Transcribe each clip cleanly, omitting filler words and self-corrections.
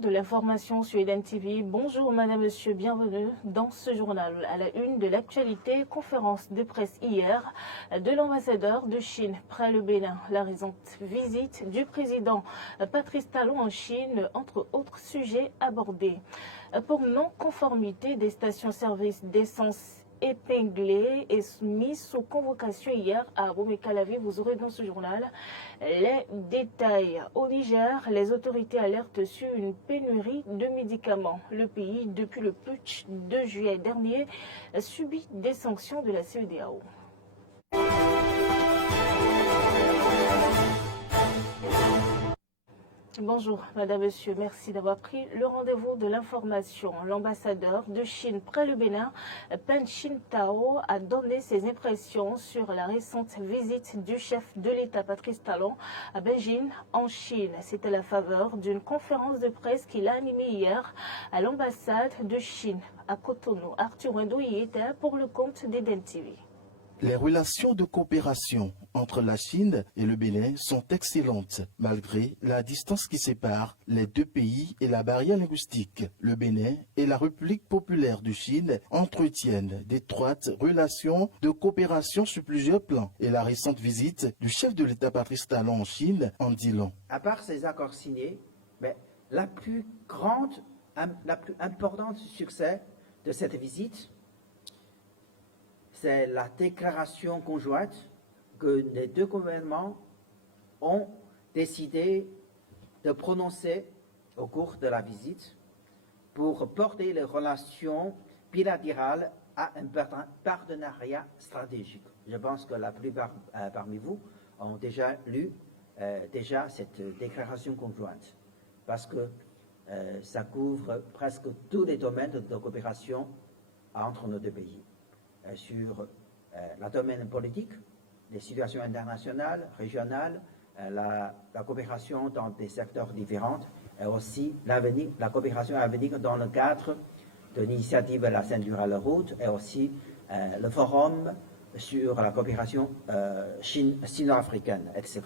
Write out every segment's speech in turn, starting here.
de l'information sur Eden TV. Bonjour madame, monsieur, bienvenue dans ce journal. À la une de l'actualité, conférence de presse hier de l'ambassadeur de Chine près le Bénin. La récente visite du président Patrice Talon en Chine, entre autres sujets abordés. Pour non-conformité des stations-service d'essence épinglé et mis sous convocation hier à Abomey-Calavi. Vous aurez dans ce journal les détails. Au Niger, les autorités alertent sur une pénurie de médicaments. Le pays, depuis le putsch de juillet dernier, subit des sanctions de la CEDEAO. Bonjour madame, monsieur, merci d'avoir pris le rendez-vous de l'information. L'ambassadeur de Chine près le Bénin, Pen Chintao, a donné ses impressions sur la récente visite du chef de l'État Patrice Talon à Beijing en Chine. C'était à la faveur d'une conférence de presse qu'il a animée hier à l'ambassade de Chine à Cotonou. Arthur Wendo y était pour le compte d'Eden TV. Les relations de coopération entre la Chine et le Bénin sont excellentes, malgré la distance qui sépare les deux pays et la barrière linguistique. Le Bénin et la République populaire de Chine entretiennent d'étroites relations de coopération sur plusieurs plans. Et la récente visite du chef de l'État Patrice Talon en Chine en dit long. À part ces accords signés, la plus importante succès de cette visite, c'est la déclaration conjointe que les deux gouvernements ont décidé de prononcer au cours de la visite pour porter les relations bilatérales à un partenariat stratégique. Je pense que la plupart parmi vous ont déjà lu cette déclaration conjointe parce que ça couvre presque tous les domaines de coopération entre nos deux pays. Sur le domaine politique, les situations internationales, régionales, la coopération dans des secteurs différents, et aussi la coopération à venir dans le cadre de l'initiative La ceinture à la route, et aussi le forum sur la coopération sino-africaine, etc.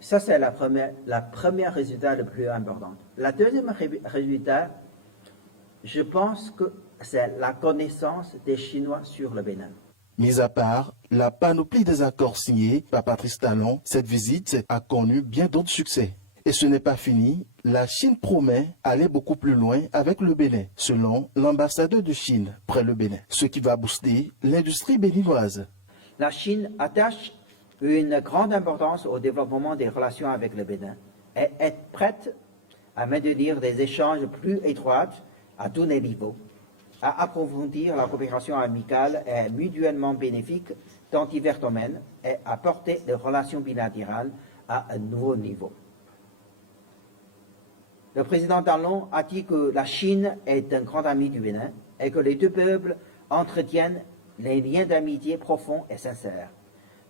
Ça, c'est la première résultat le plus important. La deuxième résultat, je pense que c'est la connaissance des Chinois sur le Bénin. Mis à part la panoplie des accords signés par Patrice Talon, cette visite a connu bien d'autres succès. Et ce n'est pas fini, la Chine promet aller beaucoup plus loin avec le Bénin, selon l'ambassadeur de Chine près le Bénin, ce qui va booster l'industrie béninoise. La Chine attache une grande importance au développement des relations avec le Bénin et est prête à maintenir des échanges plus étroits à tous les niveaux, à approfondir la coopération amicale et mutuellement bénéfique dans divers domaines et à porter les relations bilatérales à un nouveau niveau. Le président Talon a dit que la Chine est un grand ami du Bénin et que les deux peuples entretiennent les liens d'amitié profonds et sincères.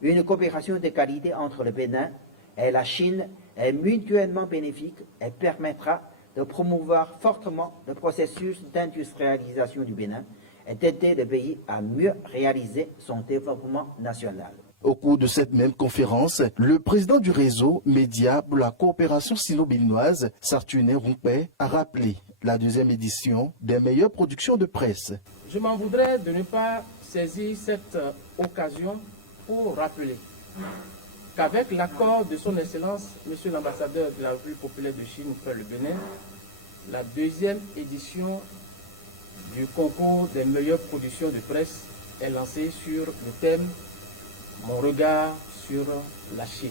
Une coopération de qualité entre le Bénin et la Chine est mutuellement bénéfique et permettra de promouvoir fortement le processus d'industrialisation du Bénin et d'aider le pays à mieux réaliser son développement national. Au cours de cette même conférence, le président du réseau Média pour la coopération sino-béninoise, Sartuné Rumpé, a rappelé la deuxième édition des meilleures productions de presse. Je m'en voudrais de ne pas saisir cette occasion pour rappeler qu'avec l'accord de son Excellence, Monsieur l'ambassadeur de la République populaire de Chine près le Bénin, la deuxième édition du concours des meilleures productions de presse est lancée sur le thème « Mon regard sur la Chine ».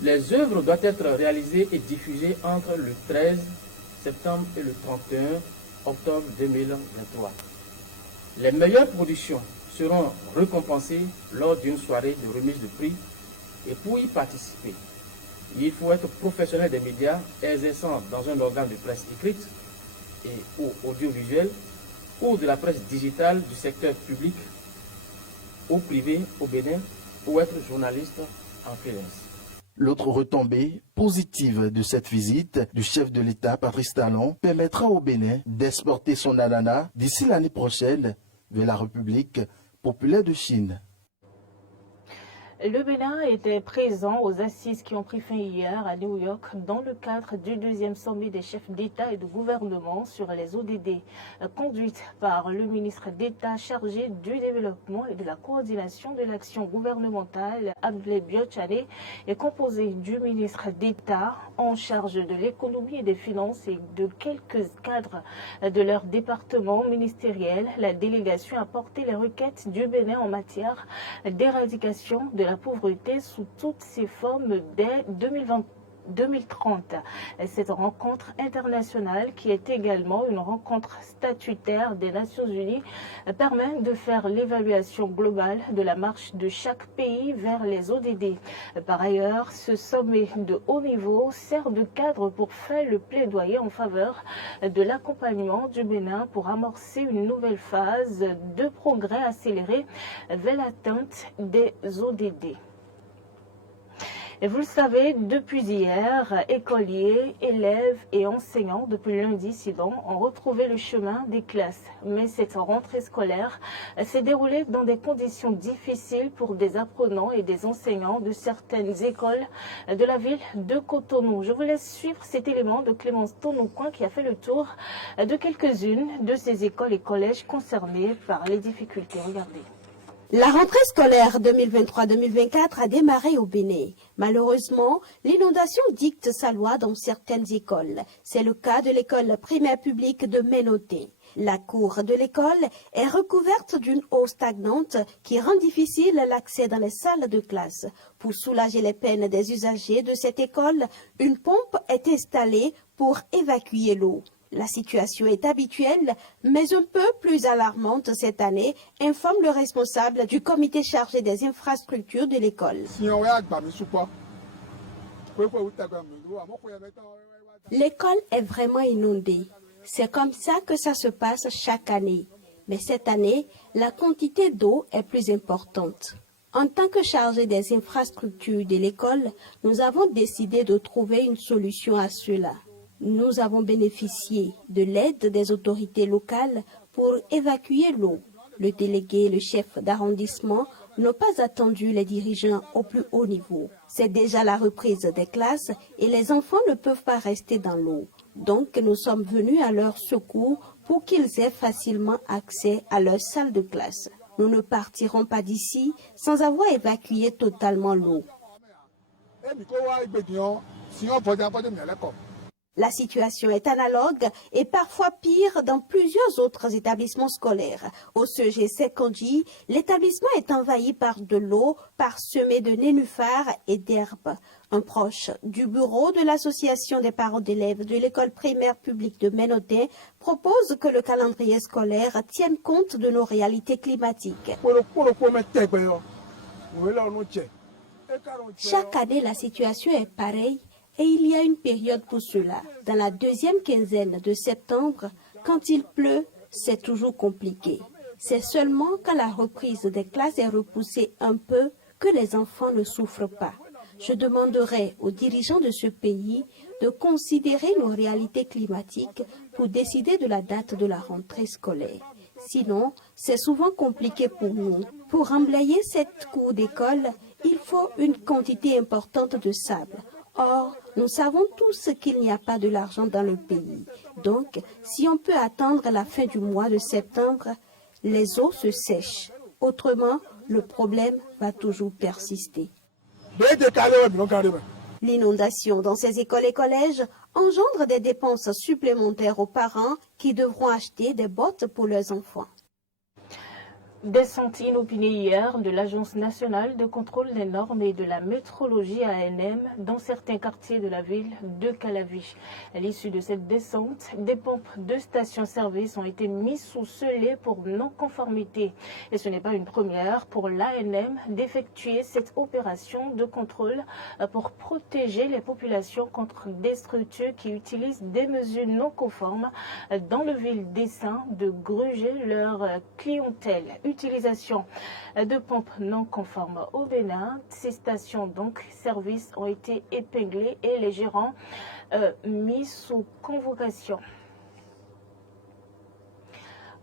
Les œuvres doivent être réalisées et diffusées entre le 13 septembre et le 31 octobre 2023. Les meilleures productions seront récompensées lors d'une soirée de remise de prix et pour y participer, il faut être professionnel des médias exerçant dans un organe de presse écrite et ou audiovisuel ou de la presse digitale du secteur public ou privé au Bénin ou être journaliste en freelance. L'autre retombée positive de cette visite du chef de l'État, Patrice Talon, permettra au Bénin d'exporter son ananas d'ici l'année prochaine vers la République populaire de Chine. Le Bénin était présent aux assises qui ont pris fin hier à New York dans le cadre du deuxième sommet des chefs d'État et de gouvernement sur les ODD, conduite par le ministre d'État chargé du développement et de la coordination de l'action gouvernementale, Abdoulaye Biotchane, et composée du ministre d'État en charge de l'économie et des finances et de quelques cadres de leur département ministériel. La délégation a porté les requêtes du Bénin en matière d'éradication de la pauvreté sous toutes ses formes dès 2030. Cette rencontre internationale, qui est également une rencontre statutaire des Nations Unies, permet de faire l'évaluation globale de la marche de chaque pays vers les ODD. Par ailleurs, ce sommet de haut niveau sert de cadre pour faire le plaidoyer en faveur de l'accompagnement du Bénin pour amorcer une nouvelle phase de progrès accéléré vers l'atteinte des ODD. Et vous le savez, depuis hier, écoliers, élèves et enseignants, depuis lundi, ont retrouvé le chemin des classes. Mais cette rentrée scolaire s'est déroulée dans des conditions difficiles pour des apprenants et des enseignants de certaines écoles de la ville de Cotonou. Je vous laisse suivre cet élément de Clémence Tonoucoin qui a fait le tour de quelques-unes de ces écoles et collèges concernés par les difficultés. Regardez. La rentrée scolaire 2023-2024 a démarré au Bénin. Malheureusement, l'inondation dicte sa loi dans certaines écoles. C'est le cas de l'école primaire publique de Ménoté. La cour de l'école est recouverte d'une eau stagnante qui rend difficile l'accès dans les salles de classe. Pour soulager les peines des usagers de cette école, une pompe est installée pour évacuer l'eau. La situation est habituelle, mais un peu plus alarmante cette année, informe le responsable du comité chargé des infrastructures de l'école. L'école est vraiment inondée. C'est comme ça que ça se passe chaque année. Mais cette année, la quantité d'eau est plus importante. En tant que chargé des infrastructures de l'école, nous avons décidé de trouver une solution à cela. Nous avons bénéficié de l'aide des autorités locales pour évacuer l'eau. Le délégué et le chef d'arrondissement n'ont pas attendu les dirigeants au plus haut niveau. C'est déjà la reprise des classes et les enfants ne peuvent pas rester dans l'eau. Donc nous sommes venus à leur secours pour qu'ils aient facilement accès à leur salle de classe. Nous ne partirons pas d'ici sans avoir évacué totalement l'eau. La situation est analogue et parfois pire dans plusieurs autres établissements scolaires. Au CG Sekondi, l'établissement est envahi par de l'eau parsemée de nénuphars et d'herbes. Un proche du bureau de l'association des parents d'élèves de l'école primaire publique de Ménoté propose que le calendrier scolaire tienne compte de nos réalités climatiques. Chaque année, la situation est pareille. Et il y a une période pour cela. Dans la deuxième quinzaine de septembre, quand il pleut, c'est toujours compliqué. C'est seulement quand la reprise des classes est repoussée un peu que les enfants ne souffrent pas. Je demanderai aux dirigeants de ce pays de considérer nos réalités climatiques pour décider de la date de la rentrée scolaire. Sinon, c'est souvent compliqué pour nous. Pour emblayer cette cour d'école, il faut une quantité importante de sable. Or, nous savons tous qu'il n'y a pas de l'argent dans le pays. Donc, si on peut attendre la fin du mois de septembre, les eaux se sèchent. Autrement, le problème va toujours persister. L'inondation dans ces écoles et collèges engendre des dépenses supplémentaires aux parents qui devront acheter des bottes pour leurs enfants. Descente inopinée hier de l'Agence nationale de contrôle des normes et de la métrologie ANM dans certains quartiers de la ville de Calavi. À l'issue de cette descente, des pompes de stations-service ont été mises sous scellé pour non-conformité. Et ce n'est pas une première pour l'ANM d'effectuer cette opération de contrôle pour protéger les populations contre des structures qui utilisent des mesures non conformes dans le vil dessein de gruger leur clientèle. Utilisation de pompes non conformes au Bénin. Ces stations, donc, services ont été épinglées et les gérants mis sous convocation.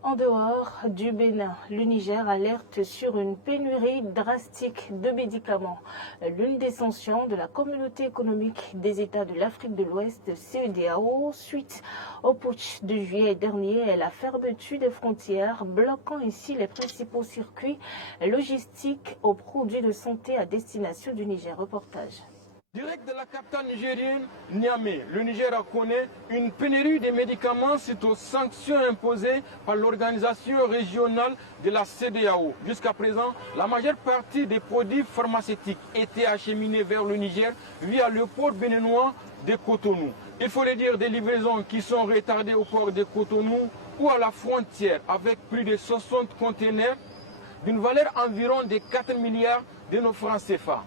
En dehors du Bénin, le Niger alerte sur une pénurie drastique de médicaments. L'une des sanctions de la Communauté économique des États de l'Afrique de l'Ouest, CEDEAO, suite au putsch de juillet dernier est la fermeture des frontières, bloquant ainsi les principaux circuits logistiques aux produits de santé à destination du Niger. Reportage. Direct de la capitale nigérienne, Niamey, le Niger connaît une pénurie de médicaments suite aux sanctions imposées par l'organisation régionale de la CEDEAO. Jusqu'à présent, la majeure partie des produits pharmaceutiques étaient acheminés vers le Niger via le port béninois de Cotonou. Il faut le dire, des livraisons qui sont retardées au port de Cotonou ou à la frontière avec plus de 60 conteneurs d'une valeur environ de 4 milliards de nos francs CFA.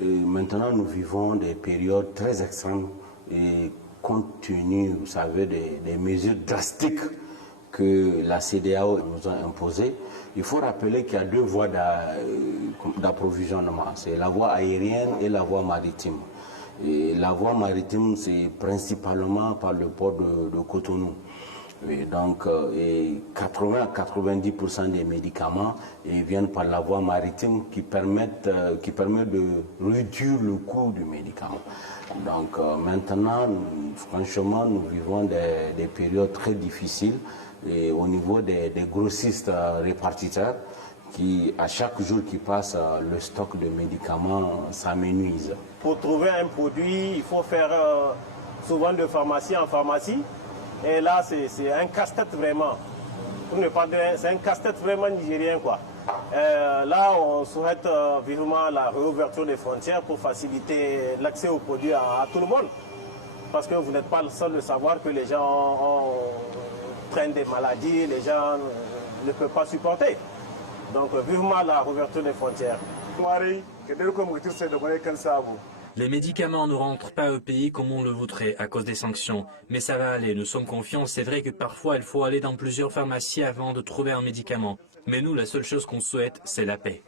Et maintenant, nous vivons des périodes très extrêmes et compte tenu, vous savez, des mesures drastiques que la CEDEAO nous a imposées. Il faut rappeler qu'il y a deux voies d'approvisionnement. C'est la voie aérienne et la voie maritime. Et la voie maritime, c'est principalement par le port de Cotonou. Et donc, 80 à 90% des médicaments viennent par la voie maritime qui permet de réduire le coût du médicament. Donc maintenant, franchement, nous vivons des périodes très difficiles et au niveau des grossistes répartiteurs qui, à chaque jour qui passe, le stock de médicaments s'amenuise. Pour trouver un produit, il faut faire souvent de pharmacie en pharmacie. Et là, c'est un casse-tête vraiment. C'est un casse-tête vraiment nigérien, quoi. Là, on souhaite vivement la réouverture des frontières pour faciliter l'accès aux produits à tout le monde. Parce que vous n'êtes pas le seul de savoir que les gens prennent des maladies, les gens ne peuvent pas supporter. Donc, vivement la réouverture des frontières. Les médicaments ne rentrent pas au pays comme on le voudrait à cause des sanctions. Mais ça va aller, nous sommes confiants. C'est vrai que parfois il faut aller dans plusieurs pharmacies avant de trouver un médicament. Mais nous, la seule chose qu'on souhaite, c'est la paix.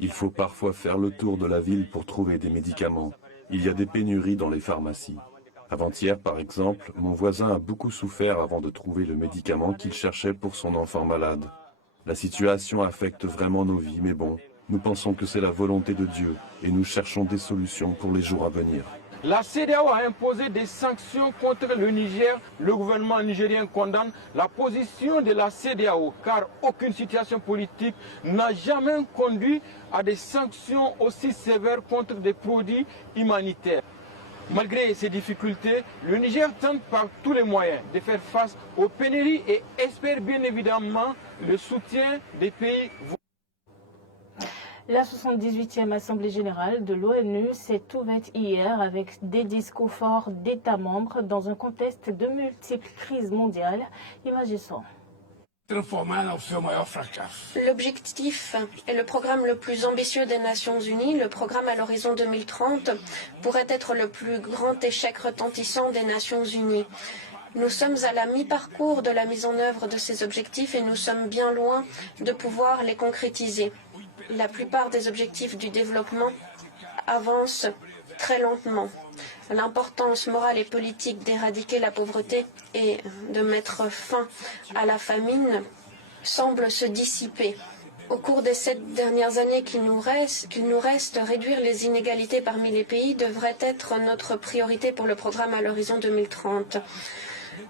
Il faut parfois faire le tour de la ville pour trouver des médicaments. Il y a des pénuries dans les pharmacies. Avant-hier, par exemple, mon voisin a beaucoup souffert avant de trouver le médicament qu'il cherchait pour son enfant malade. La situation affecte vraiment nos vies, mais bon, nous pensons que c'est la volonté de Dieu et nous cherchons des solutions pour les jours à venir. La CEDEAO a imposé des sanctions contre le Niger. Le gouvernement nigérien condamne la position de la CEDEAO car aucune situation politique n'a jamais conduit à des sanctions aussi sévères contre des produits humanitaires. Malgré ces difficultés, le Niger tente par tous les moyens de faire face aux pénuries et espère bien évidemment le soutien des pays voisins. La 78e Assemblée générale de l'ONU s'est ouverte hier avec des discours forts d'États membres dans un contexte de multiples crises mondiales. Imaginons. L'objectif est le programme le plus ambitieux des Nations Unies. Le programme à l'horizon 2030 pourrait être le plus grand échec retentissant des Nations Unies. Nous sommes à la mi-parcours de la mise en œuvre de ces objectifs et nous sommes bien loin de pouvoir les concrétiser. La plupart des objectifs du développement avancent très lentement. L'importance morale et politique d'éradiquer la pauvreté et de mettre fin à la famine semble se dissiper. Au cours des 7 dernières années qu'il nous reste, réduire les inégalités parmi les pays devrait être notre priorité pour le programme à l'horizon 2030.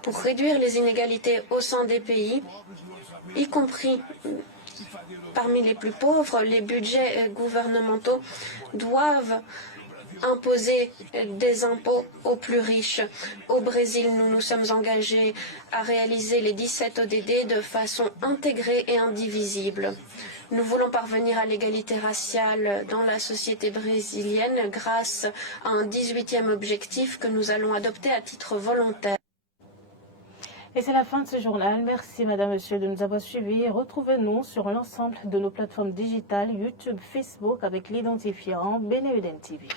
Pour réduire les inégalités au sein des pays, y compris parmi les plus pauvres, les budgets gouvernementaux doivent imposer des impôts aux plus riches. Au Brésil, nous nous sommes engagés à réaliser les 17 ODD de façon intégrée et indivisible. Nous voulons parvenir à l'égalité raciale dans la société brésilienne grâce à un 18e objectif que nous allons adopter à titre volontaire. Et c'est la fin de ce journal. Merci Madame, Monsieur de nous avoir suivis. Retrouvez-nous sur l'ensemble de nos plateformes digitales, YouTube, Facebook avec l'identifiant Bénéuden TV.